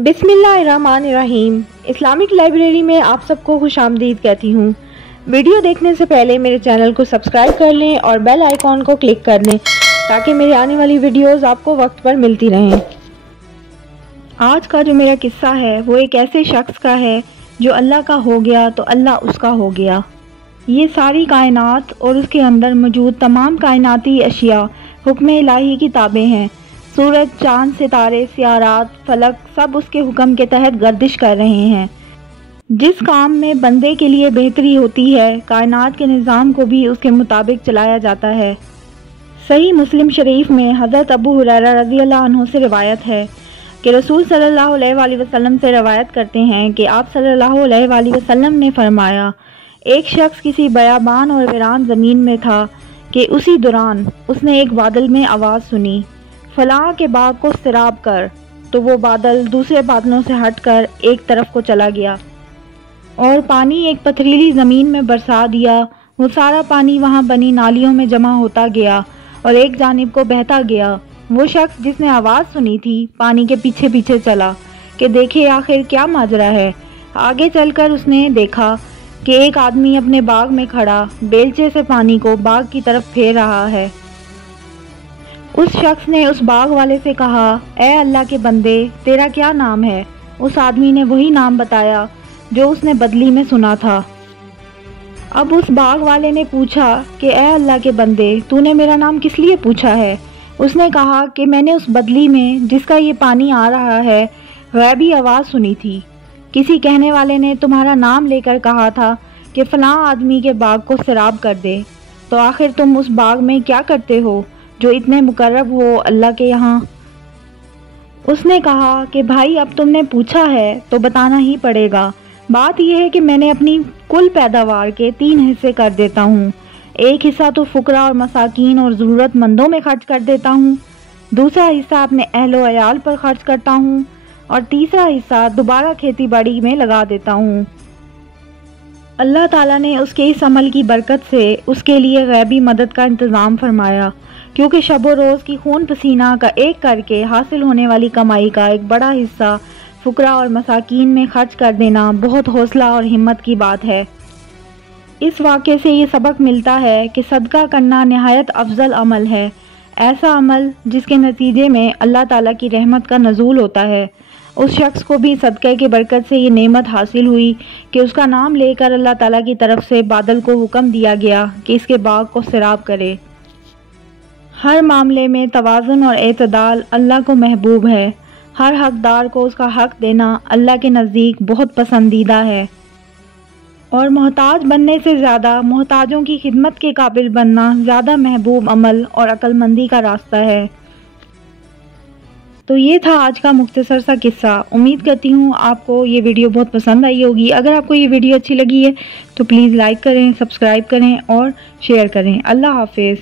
बिस्मिल्लाहिर्रहमानिर्रहीम। Islamic library में आप सबको खुश आमदीद कहती हूँ। वीडियो देखने से पहले मेरे चैनल को सब्सक्राइब कर लें और बेल आइकॉन को क्लिक कर लें ताकि मेरी आने वाली वीडियोस आपको वक्त पर मिलती रहें। आज का जो मेरा किस्सा है वो एक ऐसे शख्स का है जो अल्लाह का हो गया तो अल्लाह उसका हो गया। ये सारी कायनात और उसके अंदर मौजूद तमाम कायनाती अशिया हुक्म इलाही की ताबे हैं। सूरज, चाँद, सितारे, सियारात, फलक सब उसके हुक्म के तहत गर्दिश कर रहे हैं। जिस काम में बंदे के लिए बेहतरी होती है, कायनात के निज़ाम को भी उसके मुताबिक चलाया जाता है। सही मुस्लिम शरीफ में हज़रत अबू हुरैरा रज़ियल्लाहु अन्हु से रिवायत है कि रसूल सल्लल्लाहु अलैहि वसल्लम से रवायत करते हैं कि आप सल्लल्लाहु अलैहि वसल्लम ने फरमाया, एक शख्स किसी बयाबान और वीरान ज़मीन में था कि उसी दौरान उसने एक बादल में आवाज़ सुनी, फलां के बाग को सैराब कर। तो वो बादल दूसरे बादलों से हटकर एक तरफ को चला गया और पानी एक पथरीली ज़मीन में बरसा दिया। वो सारा पानी वहाँ बनी नालियों में जमा होता गया और एक जानिब को बहता गया। वो शख्स जिसने आवाज़ सुनी थी पानी के पीछे पीछे चला कि देखे आखिर क्या माजरा है। आगे चलकर उसने देखा कि एक आदमी अपने बाग में खड़ा बेलचे से पानी को बाग की तरफ फेर रहा है। उस शख्स ने उस बाग वाले से कहा, ए अल्लाह के बंदे, तेरा क्या नाम है? उस आदमी ने वही नाम बताया जो उसने बदली में सुना था। अब उस बाग वाले ने पूछा कि ए अल्लाह के बंदे, तूने मेरा नाम किस लिए पूछा है? उसने कहा कि मैंने उस बदली में जिसका ये पानी आ रहा है गैबी आवाज़ सुनी थी। किसी कहने वाले ने तुम्हारा नाम लेकर कहा था कि फलां आदमी के बाग को सैराब कर दे। तो आखिर तुम उस बाग में क्या करते हो जो इतने मुकर्रब हो अल्लाह के यहाँ? उसने कहा कि भाई अब तुमने पूछा है तो बताना ही पड़ेगा। बात यह है कि मैंने अपनी कुल पैदावार के 3 हिस्से कर देता हूँ। एक हिस्सा तो फुकरा और मसाकीन और ज़रूरतमंदों में खर्च कर देता हूँ, दूसरा हिस्सा अपने अहलो अयाल पर खर्च करता हूँ और तीसरा हिस्सा दोबारा खेती बाड़ी में लगा देता हूँ। अल्लाह ताला ने उसके इस अमल की बरकत से उसके लिए गैबी मदद का इंतज़ाम फरमाया, क्योंकि शब व रोज़ की खून पसीना का एक करके हासिल होने वाली कमाई का एक बड़ा हिस्सा फुकरा और मसाकीन में खर्च कर देना बहुत हौसला और हिम्मत की बात है। इस वाक़े से ये सबक मिलता है कि सदका करना नहायत अफजल अमल है, ऐसा अमल जिसके नतीजे में अल्लाह ताला की रहमत का नज़ूल होता है। उस शख्स को भी सदक़े की बरकत से ये नेमत हासिल हुई कि उसका नाम लेकर अल्लाह ताला की तरफ से बादल को हुक्म दिया गया कि इसके बाग को सैराब करे। हर मामले में तवाज़ुन और एतदाल अल्लाह को महबूब है। हर हकदार को उसका हक देना अल्लाह के नज़दीक बहुत पसंदीदा है और मोहताज बनने से ज़्यादा मोहताजों की खिदमत के काबिल बनना ज़्यादा महबूब अमल और अक्लमंदी का रास्ता है। तो ये था आज का मुख्तसर सा किस्सा। उम्मीद करती हूँ आपको ये वीडियो बहुत पसंद आई होगी। अगर आपको ये वीडियो अच्छी लगी है तो प्लीज़ लाइक करें, सब्सक्राइब करें और शेयर करें। अल्लाह हाफिज़।